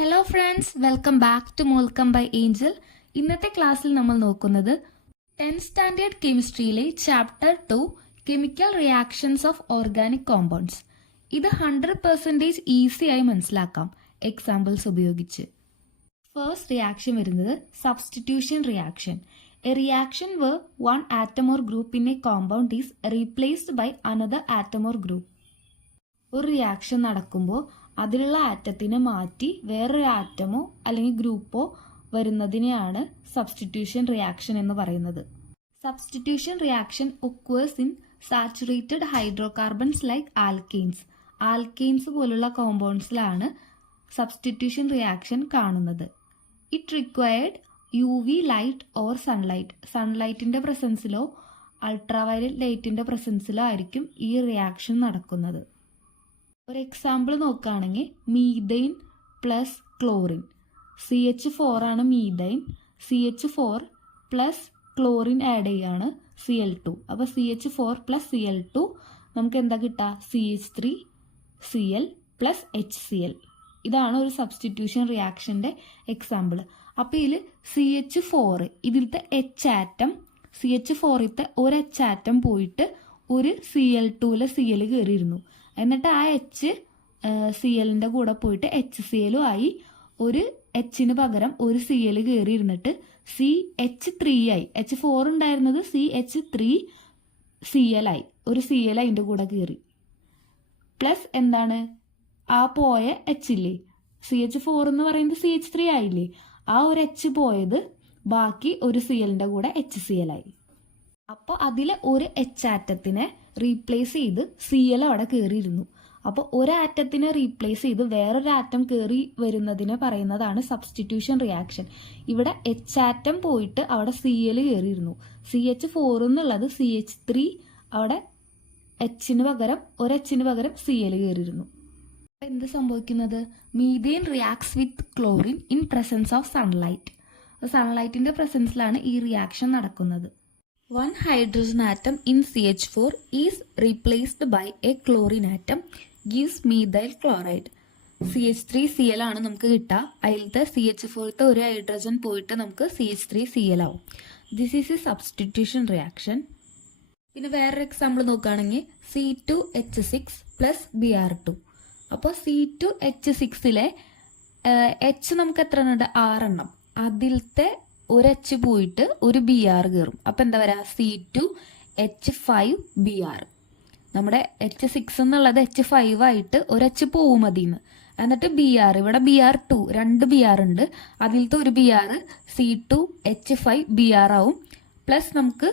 Hello friends, welcome back to മോൾക്കം by Angel. ഇന്നത്തെ ക്ലാസ്സിൽ നമ്മൾ നോക്കുന്നത് 10th സ്റ്റാൻഡേർഡ് കെമിസ്ട്രിയിലെ chapter 2 chemical reactions of organic compounds. ഇത് 100% ഈസി ആയി മനസ്സിലാക്കാം എക്സാമ്പിൾസ് ഉപയോഗിച്ച്. ഫസ്റ്റ് റിയാക്ഷൻ വരുന്നത് substitution reaction. A reaction where one atom or group in a compound is replaced by another atom or group. ഒരു reaction നടക്കുമ്പോൾ അതിലുള്ള ആറ്റത്തിനെ മാറ്റി വേറൊരു ആറ്റമോ അല്ലെങ്കിൽ ഗ്രൂപ്പോ വരുന്നതിനെയാണ് സബ്സ്റ്റിറ്റ്യൂഷൻ റിയാക്ഷൻ എന്ന് പറയുന്നത്. Substitution reaction occurs in saturated hydrocarbons like alkanes. Alkanes പോലുള്ള കോമ്പൗണ്ട്സിലാണ് സബ്സ്റ്റിറ്റ്യൂഷൻ റിയാക്ഷൻ കാണുന്നത്. It required UV light or sunlight. സൺലൈറ്റിന്റെ പ്രസൻസിലോ അൾട്രാവയലറ്റ് ലൈറ്റിന്റെ പ്രസൻസിലോ ആയിരിക്കും ഈ റിയാക്ഷൻ നടക്കുന്നത്. ഒരു എക്സാമ്പിൾ നോക്കുകയാണെങ്കിൽ മീഥൈൻ പ്ലസ് ക്ലോറിൻ. CH4 ആണ് methane. CH4 plus chlorine add ചെയ്യാണ് Cl2. അപ്പോൾ CH4 പ്ലസ് Cl2 നമുക്ക് എന്താ കിട്ടുക? CH3Cl plus HCl. ഇതാണ് ഒരു സബ്സ്റ്റിറ്റ്യൂഷൻ റിയാക്ഷൻ്റെ എക്സാമ്പിൾ. അപ്പോൾ ഇതിൽ CH4 ഇതിലത്തെ H ആറ്റം, CH4ത്തെ ഒരു H ആറ്റം പോയിട്ട് ഒരു Cl2ലെ Cl കയറിയിരുന്നു. എന്നിട്ട് ആ H Clന്റെ കൂടെ പോയിട്ട് HCl ആയി. ഒരു Hന് പകരം ഒരു Cl കയറി ഇരുന്നിട്ട് CH3 ആയി. H4 ഉണ്ടായിരുന്നത് CH3Cl ആയി. ഒരു Cl അതിൻ്റെ കൂടെ കയറി. പ്ലസ് എന്താണ്, ആ പോയ H ഇല്ലേ, CH4 എന്ന് പറയുന്നത് CH3 ആയില്ലേ, ആ ഒരു H പോയത് ബാക്കി ഒരു Clന്റെ കൂടെ HCl ആയി. അപ്പോൾ അതിൽ ഒരു H ആറ്റത്തിനെ റീപ്ലേസ് ചെയ്ത് Cl അവിടെ കയറിയിരുന്നു. അപ്പോൾ ഒരു ആറ്റത്തിനെ റീപ്ലേസ് ചെയ്ത് വേറൊരു ആറ്റം കയറി വരുന്നതിനെ പറയുന്നതാണ് സബ്സ്റ്റിറ്റ്യൂഷൻ റിയാക്ഷൻ. ഇവിടെ H ആറ്റം പോയിട്ട് അവിടെ Cl കയറിയിരുന്നു. CH4 എന്നുള്ളത് CH3, അവിടെ Hന് പകരം ഒരു Hന് പകരം Cl കയറിയിരുന്നു. എന്ത് സംഭവിക്കുന്നത്? Methane reacts with chlorine in presence of sunlight. സൺലൈറ്റിന്റെ പ്രസൻസിലാണ് ഈ റിയാക്ഷൻ നടക്കുന്നത്. One hydrogen atom in CH4 is replaced by a chlorine atom gives methyl chloride. CH3Cl ആണ് നമുക്ക് കിട്ടുക. അതിലത്തെ CH4ത്തെ ഒരു ഹൈഡ്രജൻ പോയിട്ട് നമുക്ക് CH3Cl ആവും. This is A substitution reaction. പിന്നെ വേറൊരു എക്സാമ്പിൾ നോക്കുകയാണെങ്കിൽ C2H6 പ്ലസ് Br2. അപ്പോൾ C2H6ലെ H നമുക്ക് എത്ര ഉണ്ട്? 6 എണ്ണം. അതിലത്തെ ഒരു H പോയിട്ട് ഒരു Br കയറും. അപ്പം എന്താ പറയുക? C2H5Br. നമ്മുടെ H6 എന്നുള്ളത് H5 ആയിട്ട് ഒരു H പോവും അതിന്ന്. എന്നിട്ട് Br, ഇവിടെ Br2, 2 Br ഉണ്ട്. അതിലത്തെ ഒരു Br C2H5Br ആവും. പ്ലസ് നമുക്ക്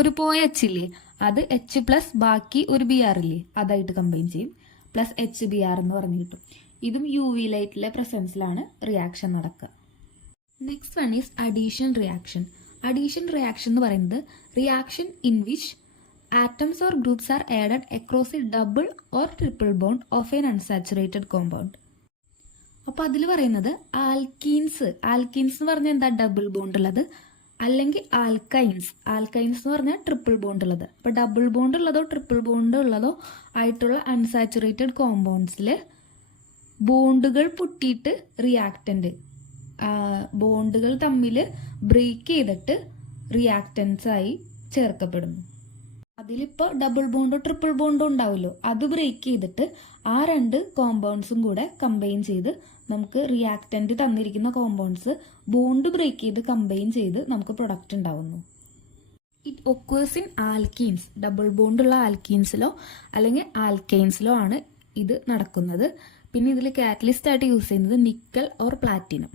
ഒരു പോയ H ഇല്ലേ, അത് H പ്ലസ് ബാക്കി ഒരു Br ഇല്ലേ, അതായിട്ട് കമ്പൈൻ ചെയ്യും. പ്ലസ് HBr എന്ന് പറഞ്ഞു കിട്ടും. ഇതും UV ലൈറ്റിലെ പ്രസൻസിലാണ് റിയാക്ഷൻ നടക്കുക. Next one is addition reaction. Addition reaction എന്ന് പറയുന്നത് reaction in which atoms or groups are added across a double or triple bond of an unsaturated compound. അപ്പോൾ അതിൽ പറയുന്നത് ആൽക്കീൻസ് എന്ന് പറഞ്ഞാൽ എന്താ? ഡബിൾ ബോണ്ട് ഉള്ളത്. അല്ലെങ്കിൽ ആൽക്കൈൻസ് എന്ന് പറഞ്ഞാൽ ട്രിപ്പിൾ ബോണ്ട് ഉള്ളത്. അപ്പോൾ ഡബിൾ ബോണ്ട് ഉള്ളതോ ട്രിപ്പിൾ ബോണ്ട് ഉള്ളതോ ആയിട്ടുള്ള അൺസാച്ചുറേറ്റഡ് കോമ്പൗണ്ട്സിൽ ബോണ്ടുകൾ പൊട്ടിയിട്ട് റിയാക്റ്റന്റ്, ബോണ്ടുകൾ തമ്മിൽ ബ്രേക്ക് ചെയ്തിട്ട് റിയാക്റ്റൻസ് ആയി ചേർക്കപ്പെടുന്നു. അതിലിപ്പോൾ ഡബിൾ ബോണ്ടോ ട്രിപ്പിൾ ബോണ്ടോ ഉണ്ടാവുമല്ലോ, അത് ബ്രേക്ക് ചെയ്തിട്ട് ആ 2 കോമ്പൗണ്ട്സും കൂടെ കമ്പൈൻ ചെയ്ത് നമുക്ക് റിയാക്റ്റന്റ് തന്നിരിക്കുന്ന കോമ്പൗണ്ട്സ് ബോണ്ട് ബ്രേക്ക് ചെയ്ത് കമ്പൈൻ ചെയ്ത് നമുക്ക് പ്രൊഡക്റ്റ് ഉണ്ടാവുന്നു. It occurs in alkenes. Double ബോണ്ടുള്ള ആൽക്കീൻസിലോ അല്ലെങ്കിൽ ആൽക്കൈൻസിലോ ആണ് ഇത് നടക്കുന്നത്. പിന്നെ ഇതിൽ കാറ്റലിസ്റ്റ് ആയിട്ട് യൂസ് ചെയ്യുന്നത് നിക്കൽ ഓർ പ്ലാറ്റിനം.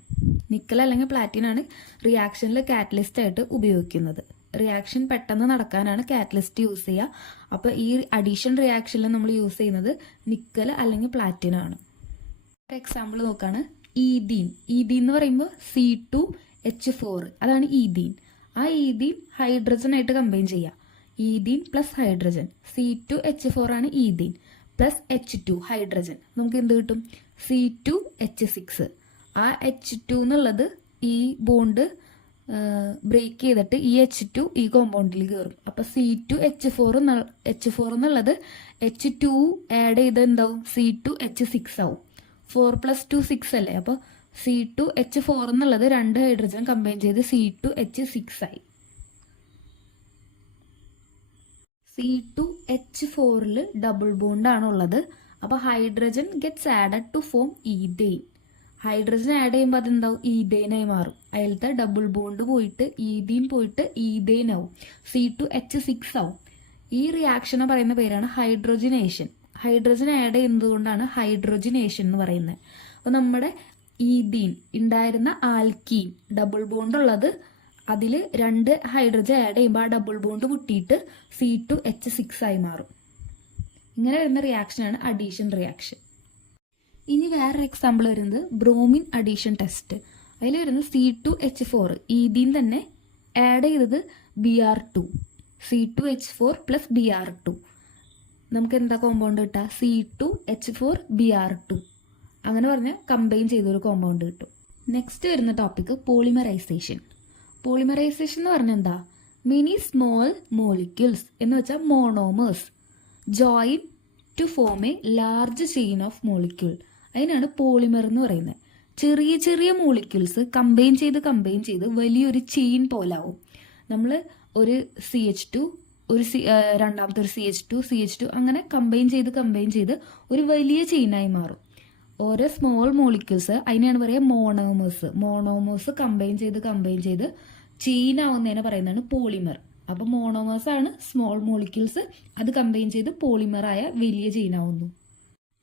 നിക്കൽ അല്ലെങ്കിൽ പ്ലാറ്റിനം ആണ് റിയാക്ഷനിൽ കാറ്റലിസ്റ്റ് ആയിട്ട് ഉപയോഗിക്കുന്നത്. റിയാക്ഷൻ പെട്ടെന്ന് നടക്കാനാണ് കാറ്റലിസ്റ്റ് യൂസ് ചെയ്യുക. അപ്പോൾ ഈ അഡീഷൻ റിയാക്ഷനിൽ നമ്മൾ യൂസ് ചെയ്യുന്നത് നിക്കൽ അല്ലെങ്കിൽ പ്ലാറ്റിനം ആണ്. ഒരു എക്സാമ്പിൾ നോക്കാണ് ഈഥീൻ. ഈഥീൻ എന്ന് പറയുമ്പോൾ C2H4, അതാണ് ഈഥീൻ. ആ ഈഥീൻ ഹൈഡ്രജൻ ആയിട്ട് കമ്പൈൻ ചെയ്യുക. ഈഥീൻ പ്ലസ് ഹൈഡ്രജൻ, C2H4 ആണ് ഈഥീൻ, പ്ലസ് H2 ഹൈഡ്രജൻ, നമുക്ക് എന്ത് കിട്ടും? C2H6. ആ H2 എന്നുള്ളത് ഈ ബോണ്ട് ബ്രേക്ക് ചെയ്തിട്ട് ഈ H2 ഈ കോമ്പൗണ്ടിൽ കയറും. അപ്പോൾ C2H4 എന്നുള്ളത് H2 ആഡ് ചെയ്ത് എന്താവും? C2H6 ആവും. 4+2 6 അല്ലേ. അപ്പോൾ C2H4 എന്നുള്ളത് 2 ഹൈഡ്രജൻ കമ്പൈൻ ചെയ്ത് C2H6 ആയി. C2H4 ഡബിൾ ബോണ്ട് ആണുള്ളത്. അപ്പോൾ hydrogen gets added to form ethane. Hydrogen add ചെയ്യുമ്പോൾ അതെന്താവും, ഈതെയിനായി മാറും. അതിലത്തെ ഡബിൾ ബോണ്ട് പോയിട്ട് ഈതീൻ പോയിട്ട് ഈതെയിൻ ആവും, C2H6 ആവും. ഈ റിയാക്ഷനെ പറയുന്ന പേരാണ് ഹൈഡ്രോജനേഷൻ. ഹൈഡ്രജൻ ആഡ് ചെയ്യുന്നത് കൊണ്ടാണ് ഹൈഡ്രോജനേഷൻ എന്ന് പറയുന്നത്. അപ്പോൾ നമ്മുടെ ഈതീൻ ഉണ്ടായിരുന്ന ആൽക്കീൻ ഡബിൾ ബോണ്ട് ഉള്ളത്, അതിൽ 2 ഹൈഡ്രജൻ ആഡ് ചെയ്യുമ്പോൾ ആ ഡബിൾ ബോണ്ട് പൊട്ടിയിട്ട് C2H6 ആയി മാറും. ഇങ്ങനെ വരുന്ന റിയാക്ഷനാണ് അഡീഷൻ റിയാക്ഷൻ. ഇനി വേറൊരു എക്സാമ്പിൾ വരുന്നത് ബ്രോമിൻ അഡീഷൻ ടെസ്റ്റ്. അതിൽ വരുന്നത് C2H4 ഈതീൻ തന്നെ ആഡ് ചെയ്തത് Br2, C2H4 + Br2. നമുക്ക് എന്താ കോമ്പൗണ്ട് കിട്ടുക, C2H4Br2. അങ്ങനെ പറഞ്ഞ് കമ്പൈൻ ചെയ്തൊരു കോമ്പൗണ്ട് കിട്ടും. നെക്സ്റ്റ് വരുന്ന ടോപ്പിക് പോളിമറൈസേഷൻ. പോളിമറൈസേഷൻ എന്ന് പറഞ്ഞാൽ എന്താ, മെനി സ്മോൾ മോളിക്യൂൾസ് എന്ന് വെച്ചാൽ monomers join to form a large chain of molecule. അതിനാണ് പോളിമർ എന്ന് പറയുന്നത്. ചെറിയ ചെറിയ മോളിക്യൂൾസ് കമ്പൈൻ ചെയ്ത് വലിയൊരു ചെയിൻ പോലാവും. നമ്മൾ ഒരു CH2, രണ്ടാമത്തെ ഒരു CH2 അങ്ങനെ കമ്പൈൻ ചെയ്ത് ഒരു വലിയ ചെയിനായി മാറും. ഓരോ സ്മോൾ മോളിക്യൂൾസ് അതിനെയാണ് പറയുക മോണോമേഴ്സ് കമ്പൈൻ ചെയ്ത് ചെയിൻ ആവുന്നതിനെ പറയുന്നതാണ് പോളിമർ. അപ്പോൾ മോണോമേഴ്സ് ആണ് സ്മോൾ മോളിക്യൂൾസ്, അത് കമ്പൈൻ ചെയ്ത് പോളിമറായ വലിയ ചെയിൻ ആവുന്നു.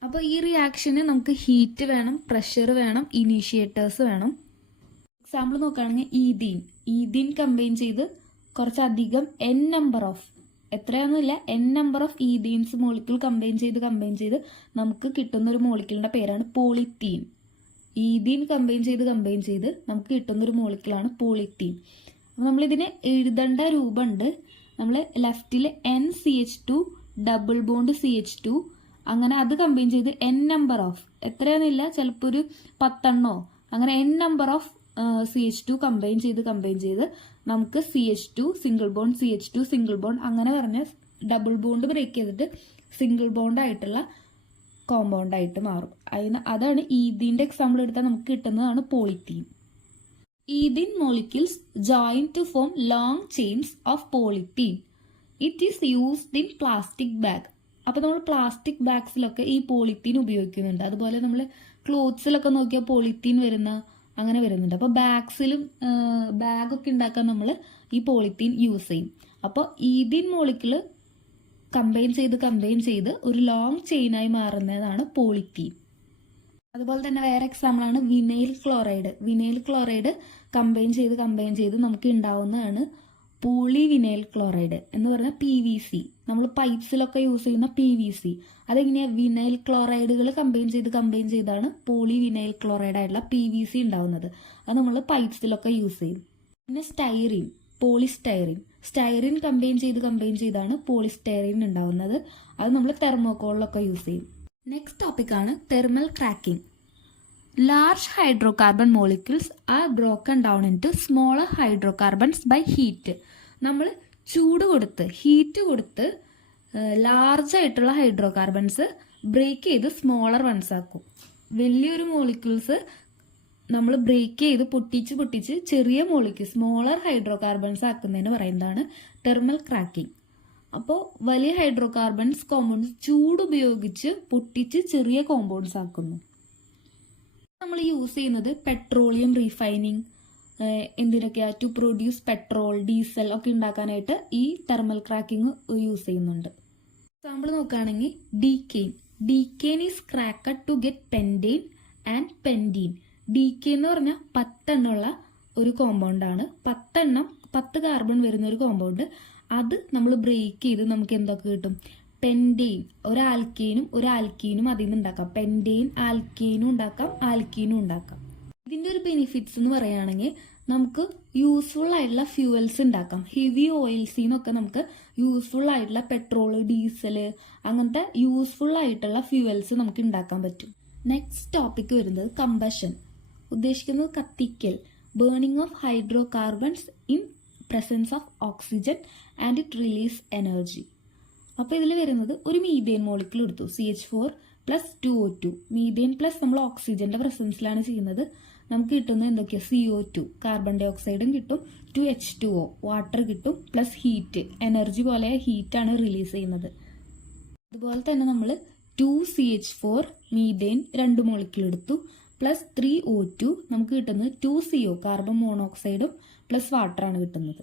അപ്പോൾ ഈ റിയാക്ഷന് നമുക്ക് ഹീറ്റ് വേണം, പ്രഷർ വേണം, ഇനീഷ്യേറ്റേഴ്സ് വേണം. എക്സാമ്പിൾ നോക്കുകയാണെങ്കിൽ ഈതീൻ കമ്പൈൻ ചെയ്ത് കുറച്ചധികം n നമ്പർ ഓഫ്, എത്രയാണെന്നില്ല, n number of ethenes molecule combine ചെയ്ത് നമുക്ക് കിട്ടുന്ന ഒരു മോളിക്യൂളിന്റെ പേരാണ് പോളിത്തീൻ. ഈതീൻ കമ്പൈൻ ചെയ്ത് നമുക്ക് കിട്ടുന്ന ഒരു മോളിക്യൂളാണ് പോളിത്തീൻ. അപ്പോൾ നമ്മളിതിനെ എഴുതേണ്ട രൂപമുണ്ട്. നമ്മൾ ലെഫ്റ്റിൽ NCH2 ഡബിൾ ബോണ്ട് CH2 അങ്ങനെ അത് കമ്പൈൻ ചെയ്ത് n നമ്പർ ഓഫ്, എത്രയാണെന്നില്ല, ചിലപ്പോൾ ഒരു 10 അങ്ങനെ n number of CH2 combine ചെയ്ത് നമുക്ക് CH2 സിംഗിൾ ബോണ്ട് അങ്ങനെ പറഞ്ഞ ഡബിൾ ബോണ്ട് ബ്രേക്ക് ചെയ്തിട്ട് സിംഗിൾ ബോണ്ട് ആയിട്ടുള്ള കോമ്പൗണ്ട് ആയിട്ട് മാറും. അതാണ് ഈതീൻ്റെ എക്സാമ്പിൾ എടുത്താൽ നമുക്ക് കിട്ടുന്നതാണ് polythene. Ethene molecules join to form long chains of polythene. It is used in plastic bag. അപ്പോൾ നമ്മൾ പ്ലാസ്റ്റിക് ബാഗ്സിലൊക്കെ ഈ പോളിത്തീൻ ഉപയോഗിക്കുന്നുണ്ട്. അതുപോലെ നമ്മൾ ക്ലോത്ത്സിലൊക്കെ നോക്കിയാൽ പോളിത്തീൻ അങ്ങനെ വരുന്നുണ്ട്. അപ്പോൾ ബാഗൊക്കെ ഉണ്ടാക്കാൻ നമ്മൾ ഈ പോളിത്തീൻ യൂസ് ചെയ്യും. അപ്പോൾ ഈതീൻ മോളിക്യൂൾ കമ്പൈൻ ചെയ്ത് ഒരു ലോങ് ചെയിനായി മാറുന്നതാണ് പോളിത്തീൻ. അതുപോലെ തന്നെ വേറെ എക്സാമ്പിളാണ് വിനൈൽ ക്ലോറൈഡ് കമ്പൈൻ ചെയ്ത് നമുക്ക് ഉണ്ടാവുന്നതാണ് പോളിവിനൈൽ ക്ലോറൈഡ് എന്ന് പറഞ്ഞാൽ PVC. നമ്മൾ പൈപ്സിലൊക്കെ യൂസ് ചെയ്യുന്ന PVC. അതെങ്ങനെയാണ്, വിനൈൽ ക്ലോറൈഡുകൾ കമ്പൈൻ ചെയ്താണ് പോളിവിനൈൽ ക്ലോറൈഡ് ആയിട്ടുള്ള PVC ഉണ്ടാവുന്നത്. അത് നമ്മൾ പൈപ്സിലൊക്കെ യൂസ് ചെയ്യും. പിന്നെ സ്റ്റൈറിൻ കമ്പൈൻ ചെയ്താണ് പോളിസ്റ്റൈറിൻ ഉണ്ടാവുന്നത്. അത് നമ്മൾ തെർമോക്കോളിലൊക്കെ യൂസ് ചെയ്യും. നെക്സ്റ്റ് ടോപ്പിക്കാണ് thermal cracking. Large hydrocarbon molecules are broken down into smaller hydrocarbons by heat. നമ്മൾ ഹീറ്റ് കൊടുത്ത് ലാർജ് ആയിട്ടുള്ള ഹൈഡ്രോകാർബൺസ് ബ്രേക്ക് ചെയ്ത് സ്മോളർ വൺസ് ആക്കും. വലിയൊരു മോളിക്യൂൾസ് നമ്മൾ ബ്രേക്ക് ചെയ്ത് പൊട്ടിച്ച് ചെറിയ മോളിക്യൂൾസ് സ്മോളർ ഹൈഡ്രോകാർബൺസ് ആക്കുന്നതിന് പറയുന്നതാണ് തെർമൽ ക്രാക്കിംഗ്. അപ്പോൾ വലിയ ഹൈഡ്രോകാർബൺസ് കോമ്പൗണ്ട്സ് ചൂട് ഉപയോഗിച്ച് പൊട്ടിച്ച് ചെറിയ കോമ്പൗണ്ട്സ് ആക്കുന്നു. നമ്മൾ യൂസ് ചെയ്യുന്നത് പെട്രോളിയം റീഫൈനിങ് എന്തിനൊക്കെയാണ്, ടു പ്രൊഡ്യൂസ് പെട്രോൾ, ഡീസൽ ഒക്കെ ഉണ്ടാക്കാനായിട്ട് ഈ തെർമൽ ക്രാക്കിംഗ് യൂസ് ചെയ്യുന്നുണ്ട്. എക്സാമ്പിൾ നോക്കുകയാണെങ്കിൽ decane is cracked to get pentane and pentene. Decane എന്ന് പറഞ്ഞാൽ 10 എണ്ണമുള്ള ഒരു കോമ്പൗണ്ടാണ്. 10 കാർബൺ വരുന്ന ഒരു കോമ്പൗണ്ട്. അത് നമ്മൾ ബ്രേക്ക് ചെയ്ത് നമുക്ക് എന്തൊക്കെ കിട്ടും, പെൻറ്റെയിൻ, ഒരു ആൽക്കീനും അതിൽ നിന്ന് ഉണ്ടാക്കാം. പെൻറ്റെയിൻ ആൽക്കീനും ഉണ്ടാക്കാം, ആൽക്കീനും ഉണ്ടാക്കാം. ഇതിൻ്റെ ഒരു ബെനിഫിറ്റ്സ് എന്ന് പറയുകയാണെങ്കിൽ നമുക്ക് യൂസ്ഫുൾ ആയിട്ടുള്ള ഫ്യൂവൽസ് ഉണ്ടാക്കാം. ഹെവി ഓയിൽസിന്നൊക്കെ നമുക്ക് യൂസ്ഫുൾ ആയിട്ടുള്ള പെട്രോൾ, ഡീസൽ അങ്ങനത്തെ യൂസ്ഫുൾ ആയിട്ടുള്ള ഫ്യൂവൽസ് നമുക്ക് ഉണ്ടാക്കാൻ പറ്റും. നെക്സ്റ്റ് ടോപ്പിക് വരുന്നത് കമ്പഷൻ. ഉദ്ദേശിക്കുന്നത് കത്തിക്കൽ, burning of hydro carbons in presence of oxygen and it release energy. അപ്പോൾ ഇതിൽ വരുന്നത് ഒരു മീഥേൻ മോളിക്യൂൾ എടുത്തു, CH4 plus 2O2. Methane plus നമ്മൾ ഓക്സിജന്റെ പ്രസൻസിലാണ് ചെയ്യുന്നത്. നമുക്ക് കിട്ടുന്നത് എന്തൊക്കെയാണ്? CO2 കാർബൺ ഡൈ ഓക്സൈഡും കിട്ടും, 2H2O വാട്ടർ കിട്ടും, പ്ലസ് ഹീറ്റ് എനർജി പോലെ ഹീറ്റാണ് റിലീസ് ചെയ്യുന്നത്. അതുപോലെ തന്നെ നമ്മൾ 2CH4 മീഥേൻ 2 മോളിക്യൂൾ എടുത്തു, പ്ലസ് 3O2 നമുക്ക് കിട്ടുന്നത് 2CO കാർബൺ മോണോക്സൈഡും പ്ലസ് വാട്ടറാണ് കിട്ടുന്നത്.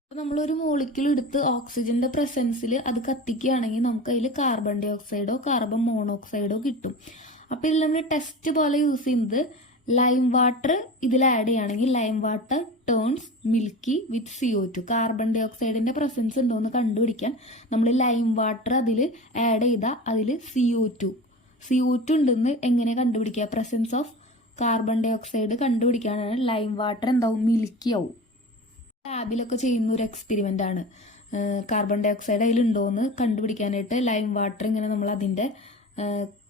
അപ്പോൾ നമ്മളൊരു മോളിക്യൂൾ എടുത്ത് ഓക്സിജന്റെ പ്രസൻസിൽ അത് കത്തിക്കുകയാണെങ്കിൽ നമുക്ക് അതിൽ കാർബൺ ഡൈ ഓക്സൈഡോ കാർബൺ മോണോക്സൈഡോ കിട്ടും. അപ്പോൾ ഇതിൽ നമ്മൾ ടെസ്റ്റ് പോലെ യൂസ് ചെയ്യുന്നത് ലൈം വാട്ടർ ഇതിൽ ആഡ് ചെയ്യുകയാണെങ്കിൽ ലൈം വാട്ടർ ടേൺസ് മിൽക്കി വിത്ത് CO2. കാർബൺ ഡൈ ഓക്സൈഡിന്റെ പ്രസൻസ് ഉണ്ടോ എന്ന് കണ്ടുപിടിക്കാൻ നമ്മൾ ലൈം വാട്ടർ അതിൽ ആഡ് ചെയ്താൽ അതിൽ CO2 ഉണ്ടെന്ന് എങ്ങനെ കണ്ടുപിടിക്കുക? Presence of carbon dioxide കണ്ടുപിടിക്കാനാണ് ലൈം വാട്ടർ എന്താവും? മിൽക്കി ആവും. ലാബിലൊക്കെ ചെയ്യുന്ന ഒരു എക്സ്പെരിമെന്റ് ആണ്. കാർബൺ ഡൈ ഓക്സൈഡ് അതിലുണ്ടോ എന്ന് കണ്ടുപിടിക്കാനായിട്ട് ലൈം വാട്ടർ ഇങ്ങനെ നമ്മൾ അതിന്റെ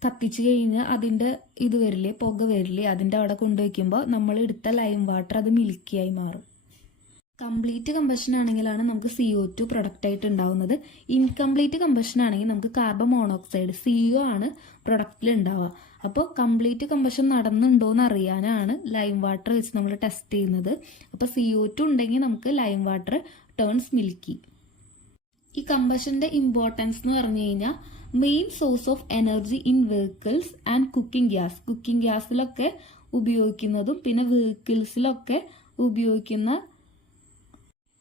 കത്തിച്ച് കഴിഞ്ഞാൽ അതിന്റെ ഇത് വരില്ലേ, പുക വരില്ലേ, അതിന്റെ അവിടെ കൊണ്ടുവയ്ക്കുമ്പോൾ നമ്മൾ എടുത്ത ലൈം വാട്ടർ അത് മിൽക്കിയായി മാറും. കംപ്ലീറ്റ് കമ്പഷൻ ആണെങ്കിലാണ് നമുക്ക് CO2 പ്രൊഡക്റ്റ് ആയിട്ട് ഉണ്ടാവുന്നത്. ഇൻകംപ്ലീറ്റ് കമ്പഷൻ ആണെങ്കിൽ നമുക്ക് കാർബൺ മോണോക്സൈഡ് CO ആണ് പ്രൊഡക്റ്റിൽ ഉണ്ടാവുക. അപ്പോൾ കംപ്ലീറ്റ് കമ്പഷൻ നടന്നുണ്ടോ എന്ന് അറിയാനാണ് ലൈം വാട്ടർ വെച്ച് നമ്മൾ ടെസ്റ്റ് ചെയ്യുന്നത്. അപ്പോൾ CO2 ഉണ്ടെങ്കിൽ നമുക്ക് ലൈം വാട്ടർ ടേൺസ് മിൽക്കി. ഈ കമ്പഷന്റെ ഇമ്പോർട്ടൻസ് എന്ന് പറഞ്ഞു കഴിഞ്ഞാൽ main source of energy in vehicles and cooking ഗ്യാസിലൊക്കെ ഉപയോഗിക്കുന്നതും പിന്നെ വെഹിക്കിൾസിലൊക്കെ ഉപയോഗിക്കുന്ന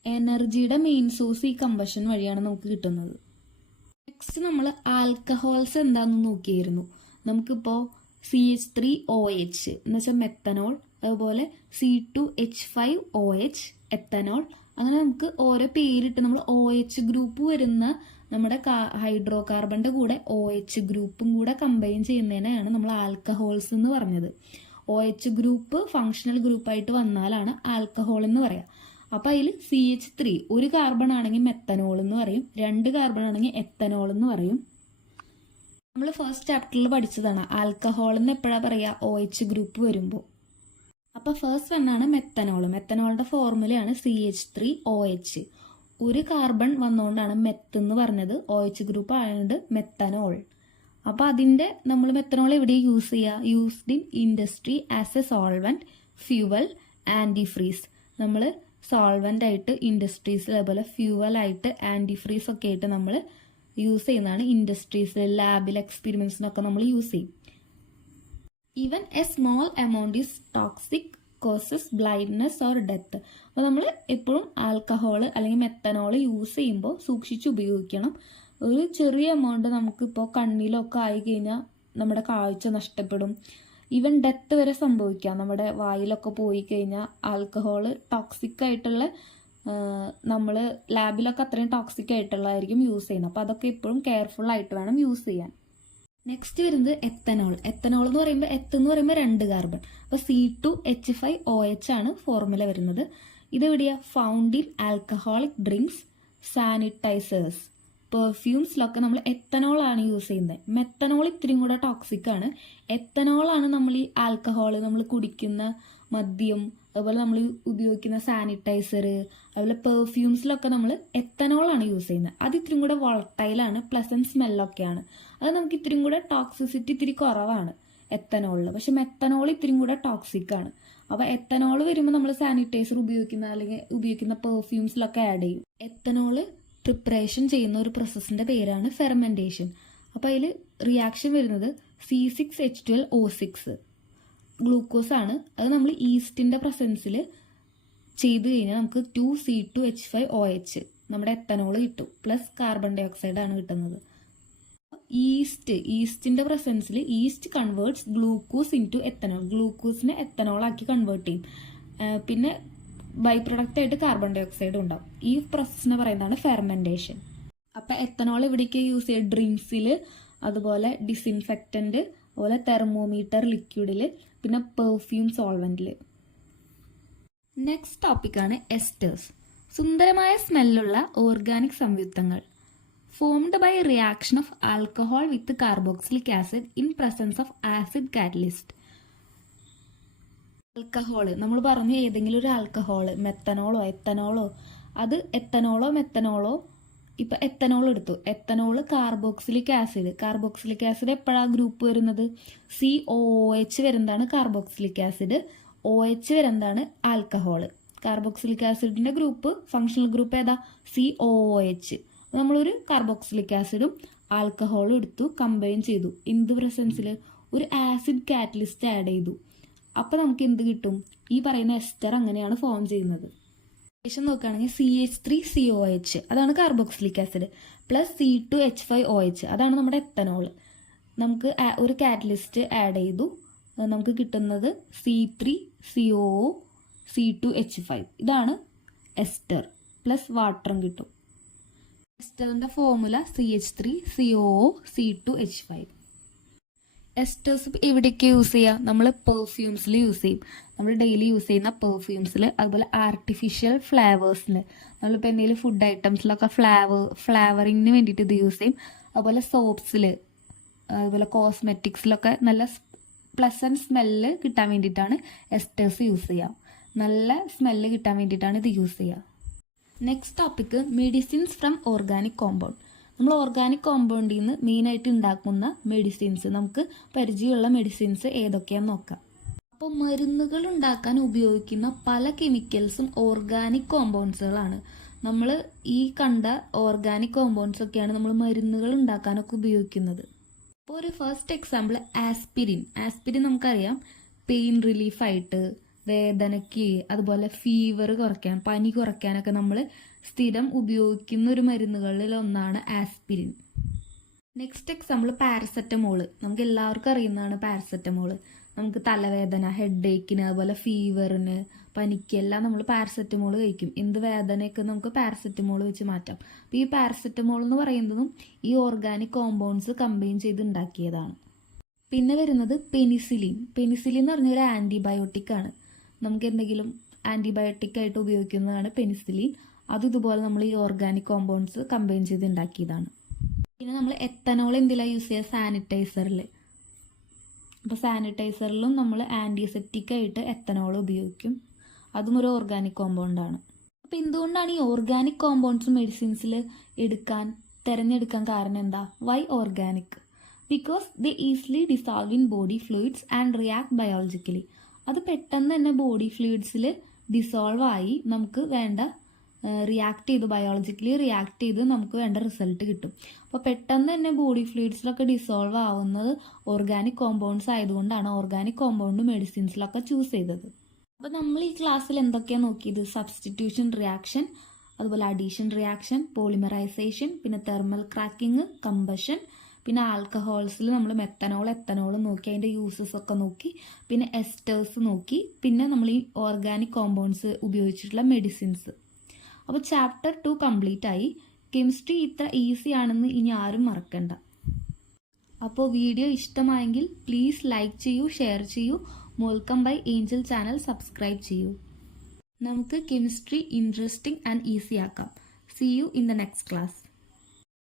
എനർജിയുടെ മെയിൻ സോഴ്സ് ഈ കമ്പഷൻ വഴിയാണ് നമുക്ക് കിട്ടുന്നത്. നെക്സ്റ്റ് നമ്മൾ ആൽക്കഹോൾസ് എന്താണെന്ന് നോക്കിയായിരുന്നു. നമുക്കിപ്പോൾ CH3OH എന്ന് വെച്ചാൽ മെത്തനോൾ, അതുപോലെ C2H5OH എത്തനോൾ, അങ്ങനെ നമുക്ക് ഓരോ പേരിട്ട് നമ്മൾ OH ഗ്രൂപ്പ് വരുന്ന നമ്മുടെ ഹൈഡ്രോ കാർബണിന്റെ കൂടെ OH ഗ്രൂപ്പും കൂടെ കമ്പൈൻ ചെയ്യുന്നതിനാണ് നമ്മൾ ആൽക്കഹോൾസ് എന്ന് പറഞ്ഞത്. OH ഗ്രൂപ്പ് ഫങ്ഷണൽ ഗ്രൂപ്പായിട്ട് വന്നാലാണ് ആൽക്കഹോൾ എന്ന് പറയാം. അപ്പൊ അതിൽ CH3 ഒരു കാർബൺ ആണെങ്കിൽ മെത്തനോൾ എന്ന് പറയും, 2 കാർബൺ ആണെങ്കിൽ എത്തനോൾ എന്ന് പറയും. നമ്മൾ ഫസ്റ്റ് ചാപ്റ്ററിൽ പഠിച്ചതാണ് ആൽക്കഹോൾ എന്ന് എപ്പോഴാ പറയാ? OH ഗ്രൂപ്പ് വരുമ്പോൾ. അപ്പൊ ഫസ്റ്റ് വണ്ണാണ് മെത്തനോൾ. മെത്തനോളിന്റെ ഫോർമുലയാണ് CH3OH. ഒരു കാർബൺ വന്നുകൊണ്ടാണ് മെത്ത് എന്ന് പറഞ്ഞത്, OH ഗ്രൂപ്പ് ആയതുകൊണ്ട് മെത്തനോൾ. അപ്പൊ അതിന്റെ നമ്മൾ മെത്തനോൾ എവിടെ യൂസ് ചെയ്യുക? Used in industry as A solvent, fuel, antifreeze. നമ്മൾ സോൾവെന്റ് ആയിട്ട് ഇൻഡസ്ട്രീസിൽ, അതുപോലെ ഫ്യൂവൽ ആയിട്ട് ആന്റിഫ്രീസ് ഒക്കെ ആയിട്ട് നമ്മൾ യൂസ് ചെയ്യുന്നതാണ്. ഇൻഡസ്ട്രീസിൽ, ലാബിൽ, എക്സ്പെരിമെന്റ്സിനൊക്കെ നമ്മൾ യൂസ് ചെയ്യും. Even A small amount is toxic, causes blindness or death. അപ്പോൾ നമ്മൾ എപ്പോഴും ആൽക്കഹോൾ അല്ലെങ്കിൽ മെത്തനോൾ യൂസ് ചെയ്യുമ്പോൾ സൂക്ഷിച്ച് ഉപയോഗിക്കണം. ഒരു ചെറിയ എമൗണ്ട് നമുക്കിപ്പോൾ കണ്ണിലൊക്കെ ആയി കഴിഞ്ഞാൽ നമ്മുടെ കാഴ്ച നഷ്ടപ്പെടും, ഈവൻ ഡെത്ത് വരെ സംഭവിക്കാം. നമ്മുടെ വായിലൊക്കെ പോയി കഴിഞ്ഞാൽ ആൽക്കഹോൾ ടോക്സിക് ആയിട്ടുള്ള, നമ്മൾ ലാബിലൊക്കെ അത്രയും ടോക്സിക് ആയിട്ടുള്ളതായിരിക്കും യൂസ് ചെയ്യുന്നത്. അപ്പോൾ അതൊക്കെ എപ്പോഴും കെയർഫുൾ ആയിട്ട് വേണം യൂസ് ചെയ്യാൻ. നെക്സ്റ്റ് വരുന്നത് എത്തനോൾ. എത്തനോൾ എന്ന് പറയുമ്പോൾ എന്ന് പറയുമ്പോൾ 2 കാർബൺ. അപ്പോൾ C2H5OH ആണ് ഫോർമുല വരുന്നത്. ഇതെവിടെയാ? Found in alcoholic drinks, sanitisers, പെർഫ്യൂംസിലൊക്കെ നമ്മൾ എത്തനോൾ ആണ് യൂസ് ചെയ്യുന്നത്. മെത്തനോൾ ഇത്തിരി കൂടെ ടോക്സിക് ആണ്. എത്തനോൾ ആണ് നമ്മൾ ഈ ആൽക്കഹോൾ, നമ്മൾ കുടിക്കുന്ന മദ്യം, അതുപോലെ നമ്മൾ ഉപയോഗിക്കുന്ന സാനിറ്റൈസർ, അതുപോലെ പെർഫ്യൂംസിലൊക്കെ നമ്മൾ എത്തനോൾ ആണ് യൂസ് ചെയ്യുന്നത്. അത് ഇത്തിരി കൂടെ വോളട്ടൈലാണ്, പ്ലസന്റ് സ്മെല്ലൊക്കെയാണ്. അത് നമുക്ക് ഇത്തിരി കൂടെ ടോക്സിസിറ്റി ഇത്തിരി കുറവാണ് എത്തനോളിൽ. പക്ഷെ മെത്തനോൾ ഇത്തിരി കൂടെ ടോക്സിക് ആണ്. അപ്പോൾ എത്തനോൾ വരുമ്പോൾ നമ്മൾ സാനിറ്റൈസർ ഉപയോഗിക്കുന്ന അല്ലെങ്കിൽ ഉപയോഗിക്കുന്ന പെർഫ്യൂംസിലൊക്കെ ആഡ് ചെയ്യും. എത്തനോൾ പ്രിപ്പറേഷൻ ചെയ്യുന്ന ഒരു പ്രോസസ്സിന്റെ പേരാണ് ഫെർമെന്റേഷൻ. അപ്പോൾ അതിൽ റിയാക്ഷൻ വരുന്നത് C6H12O6 ഗ്ലൂക്കോസ് ആണ്. അത് നമ്മൾ ഈസ്റ്റിന്റെ പ്രസൻസിൽ ചെയ്ത് കഴിഞ്ഞാൽ നമുക്ക് 2C2H5OH നമ്മുടെ എത്തനോൾ കിട്ടും, പ്ലസ് കാർബൺ ഡൈ ഓക്സൈഡ് ആണ് കിട്ടുന്നത്. ഈസ്റ്റിന്റെ പ്രസൻസിൽ yeast converts glucose into ethanol. ഗ്ലൂക്കോസിനെ എത്തനോൾ ആക്കി കൺവേർട്ട് ചെയ്യും. പിന്നെ ബൈ പ്രൊഡക്റ്റ് ആയിട്ട് കാർബൺ ഡൈ ഓക്സൈഡ് ഉണ്ടാവും. ഈ പ്രോസസ്സിനെ പറയുന്നതാണ് ഫെർമെന്റേഷൻ. അപ്പൊ എത്തനോൾ ഇവിടേക്ക് യൂസ് ചെയ്യുക ഡ്രിങ്ക്സിൽ, അതുപോലെ ഡിസിൻഫെക്റ്റന്റ്, അതുപോലെ തെർമോമീറ്റർ ലിക്വിഡിൽ, പിന്നെ പെർഫ്യൂം സോൾവെന്റിൽ. നെക്സ്റ്റ് ടോപ്പിക്കാണ് എസ്റ്റേഴ്സ്. സുന്ദരമായ സ്മെല്ലുള്ള ഓർഗാനിക് സംയുക്തങ്ങൾ formed by reaction of alcohol with carboxylic acid in presence of acid catalyst. Alcohol നമ്മൾ പറഞ്ഞു, ഏതെങ്കിലും ഒരു ആൽക്കഹോൾ, മെത്തനോളോ എത്തനോളോ, അത് എത്തനോളോ മെത്തനോളോ ഇപ്പം എത്തനോൾ എടുത്തു. എത്തനോൾ കാർബോക്സിലിക് ആസിഡ് എപ്പോഴാണ് ഗ്രൂപ്പ് വരുന്നത്? COOH വരുന്നതാണ് കാർബോക്സിലിക് ആസിഡ്, OH വരുന്നതാണ് ആൽക്കഹോള്. കാർബോക്സിലിക് ആസിഡിന്റെ ഗ്രൂപ്പ്, ഫങ്ഷണൽ ഗ്രൂപ്പ് ഏതാ? COOH. നമ്മളൊരു കാർബോക്സിലിക് ആസിഡും ആൽക്കഹോളും എടുത്തു, കമ്പൈൻ ചെയ്തു. എന്ത് പ്രസൻസിൽ? ഒരു ആസിഡ് കാറ്റലിസ്റ്റ് ആഡ് ചെയ്തു. അപ്പം നമുക്ക് എന്ത് കിട്ടും? ഈ പറയുന്ന എസ്റ്റർ അങ്ങനെയാണ് ഫോം ചെയ്യുന്നത്. ശേഷം നോക്കുകയാണെങ്കിൽ CH3COH അതാണ് കാർബോക്സിലിക് ആസിഡ്, പ്ലസ് C2H5OH അതാണ് നമ്മുടെ എത്തനോൾ. നമുക്ക് ഒരു കാറ്റലിസ്റ്റ് ആഡ് ചെയ്തു, നമുക്ക് കിട്ടുന്നത് C3COO C2H5. ഇതാണ് എസ്റ്റർ, പ്ലസ് വാട്ടറും കിട്ടും. എസ്റ്ററിന്റെ ഫോർമുല CH3COO C2H5. എസ്റ്റേഴ്സ് എവിടെയൊക്കെ യൂസ് ചെയ്യുക? നമ്മൾ പെർഫ്യൂംസിൽ യൂസ് ചെയ്യും. നമ്മൾ ഡെയിലി യൂസ് ചെയ്യുന്ന പെർഫ്യൂംസിൽ, അതുപോലെ ആർട്ടിഫിഷ്യൽ ഫ്ലേവേഴ്സിൽ, നമ്മളിപ്പോൾ എന്തെങ്കിലും ഫുഡ് ഐറ്റംസിലൊക്കെ ഫ്ലേവറിങ്ങിന് വേണ്ടിയിട്ട് ഇത് യൂസ് ചെയ്യും. അതുപോലെ സോപ്സിൽ, അതുപോലെ കോസ്മെറ്റിക്സിലൊക്കെ നല്ല പ്ലസൻറ്റ് സ്മെല്ല് കിട്ടാൻ വേണ്ടിയിട്ടാണ് എസ്റ്റേഴ്സ് യൂസ് ചെയ്യുക. നല്ല സ്മെല്ല് കിട്ടാൻ വേണ്ടിയിട്ടാണ് ഇത് യൂസ് ചെയ്യുക. Next topic medicines from organic compound. നമ്മൾ ഓർഗാനിക് കോമ്പൗണ്ടിൽ നിന്ന് മെയിനായിട്ട് ഉണ്ടാക്കുന്ന മെഡിസിൻസ്, നമുക്ക് പരിചയമുള്ള മെഡിസിൻസ് ഏതൊക്കെയാണെന്ന് നോക്കാം. അപ്പോൾ മരുന്നുകൾ ഉണ്ടാക്കാൻ ഉപയോഗിക്കുന്ന പല കെമിക്കൽസും ഓർഗാനിക് കോമ്പൗണ്ട്സുകളാണ്. നമ്മൾ ഈ കണ്ട ഓർഗാനിക് കോമ്പൗണ്ട്സ് ഒക്കെയാണ് നമ്മൾ മരുന്നുകൾ ഉണ്ടാക്കാനൊക്കെ ഉപയോഗിക്കുന്നത്. അപ്പോൾ ഒരു ഫസ്റ്റ് എക്സാമ്പിൾ ആസ്പിരിൻ നമുക്കറിയാം, പെയിൻ റിലീഫായിട്ട്, വേദനയ്ക്ക്, അതുപോലെ ഫീവർ കുറയ്ക്കാൻ, പനി കുറയ്ക്കാനൊക്കെ നമ്മൾ സ്ഥിരം ഉപയോഗിക്കുന്ന ഒരു മരുന്നുകളിൽ ഒന്നാണ് ആസ്പിരിൻ. Next example paracetamol. നമുക്ക് എല്ലാവർക്കും അറിയുന്നതാണ് പാരസെറ്റമോള്. നമുക്ക് തലവേദന, ഹെഡ് ഏക്കിന്, അതുപോലെ ഫീവറിന്, പനിക്കെല്ലാം നമ്മൾ പാരസെറ്റമോൾ കഴിക്കും. എന്ത് വേദനയൊക്കെ നമുക്ക് പാരസെറ്റമോൾ വെച്ച് മാറ്റാം. അപ്പോൾ ഈ പാരസെറ്റമോൾ എന്ന് പറയുന്നതും ഈ ഓർഗാനിക് കോമ്പൗണ്ട്സ് കമ്പൈൻ ചെയ്ത് ഉണ്ടാക്കിയതാണ്. പിന്നെ വരുന്നത് പെനിസിലിൻ. പെനിസിലിൻ എന്ന് പറഞ്ഞൊരു ആൻറ്റിബയോട്ടിക് ആണ്. നമുക്ക് എന്തെങ്കിലും ആൻറ്റിബയോട്ടിക് ആയിട്ട് ഉപയോഗിക്കുന്നതാണ് പെനിസിലിൻ. അത് ഇതുപോലെ നമ്മൾ ഈ ഓർഗാനിക് കോമ്പൗണ്ട്സ് കമ്പൈൻ ചെയ്ത് ഉണ്ടാക്കിയതാണ്. പിന്നെ നമ്മൾ എത്തനോൾ എന്തിലാണ് യൂസ് ചെയ്യുക? സാനിറ്റൈസറിൽ. അപ്പോൾ സാനിറ്റൈസറിലും നമ്മൾ ആൻറ്റിസെപ്റ്റിക് ആയിട്ട് എത്തനോൾ ഉപയോഗിക്കും. അതും ഒരു ഓർഗാനിക് കോമ്പൗണ്ടാണ്. അപ്പോൾ എന്തുകൊണ്ടാണ് ഈ ഓർഗാനിക് കോമ്പൗണ്ട്സ് മെഡിസിൻസിൽ തിരഞ്ഞെടുക്കാൻ കാരണം എന്താ? Why organic? Because they easily dissolve in body fluids and react biologically. അത് പെട്ടെന്ന് തന്നെ ബോഡി ഫ്ലൂയിഡ്സിൽ ഡിസോൾവ് ആയി നമുക്ക് വേണ്ട ബയോളജിക്കലി റിയാക്ട് ചെയ്ത് നമുക്ക് വേണ്ട റിസൾട്ട് കിട്ടും. അപ്പോൾ പെട്ടെന്ന് തന്നെ ബോഡി ഫ്ലൂയിഡ്സിലൊക്കെ ഡിസോൾവ് ആവുന്നത് ഓർഗാനിക് കോമ്പൗണ്ട്സ് ആയതുകൊണ്ടാണ് ഓർഗാനിക് കോമ്പൗണ്ട് മെഡിസിൻസിലൊക്കെ ചൂസ് ചെയ്തത്. അപ്പോൾ നമ്മൾ ഈ ക്ലാസ്സിൽ എന്തൊക്കെയാണ് നോക്കിയത്? സബ്സ്റ്റിറ്റ്യൂഷൻ റിയാക്ഷൻ, അതുപോലെ അഡീഷൻ റിയാക്ഷൻ, പോളിമറൈസേഷൻ, പിന്നെ തെർമൽ ക്രാക്കിംഗ്, കമ്പഷൻ, പിന്നെ ആൽക്കഹോൾസിൽ നമ്മൾ എത്തനോൾ നോക്കി, അതിൻ്റെ യൂസസ് ഒക്കെ നോക്കി, പിന്നെ എസ്റ്റേഴ്സ് നോക്കി, പിന്നെ നമ്മൾ ഈ ഓർഗാനിക് കോമ്പൗണ്ട്സ് ഉപയോഗിച്ചിട്ടുള്ള മെഡിസിൻസ്. അപ്പോൾ ചാപ്റ്റർ 2 കംപ്ലീറ്റ് ആയി. കെമിസ്ട്രി ഇത്ര ഈസി ആണെന്ന് ഇനി ആരും മറക്കണ്ട. അപ്പോൾ വീഡിയോ ഇഷ്ടമായെങ്കിൽ പ്ലീസ് ലൈക്ക് ചെയ്യൂ, ഷെയർ ചെയ്യൂ. മോൾക്കം ബൈ ഏഞ്ചൽ ചാനൽ സബ്സ്ക്രൈബ് ചെയ്യൂ. നമുക്ക് കെമിസ്ട്രി ഇൻട്രസ്റ്റിംഗ് ആൻഡ് ഈസി ആക്കാം. See you in the next class.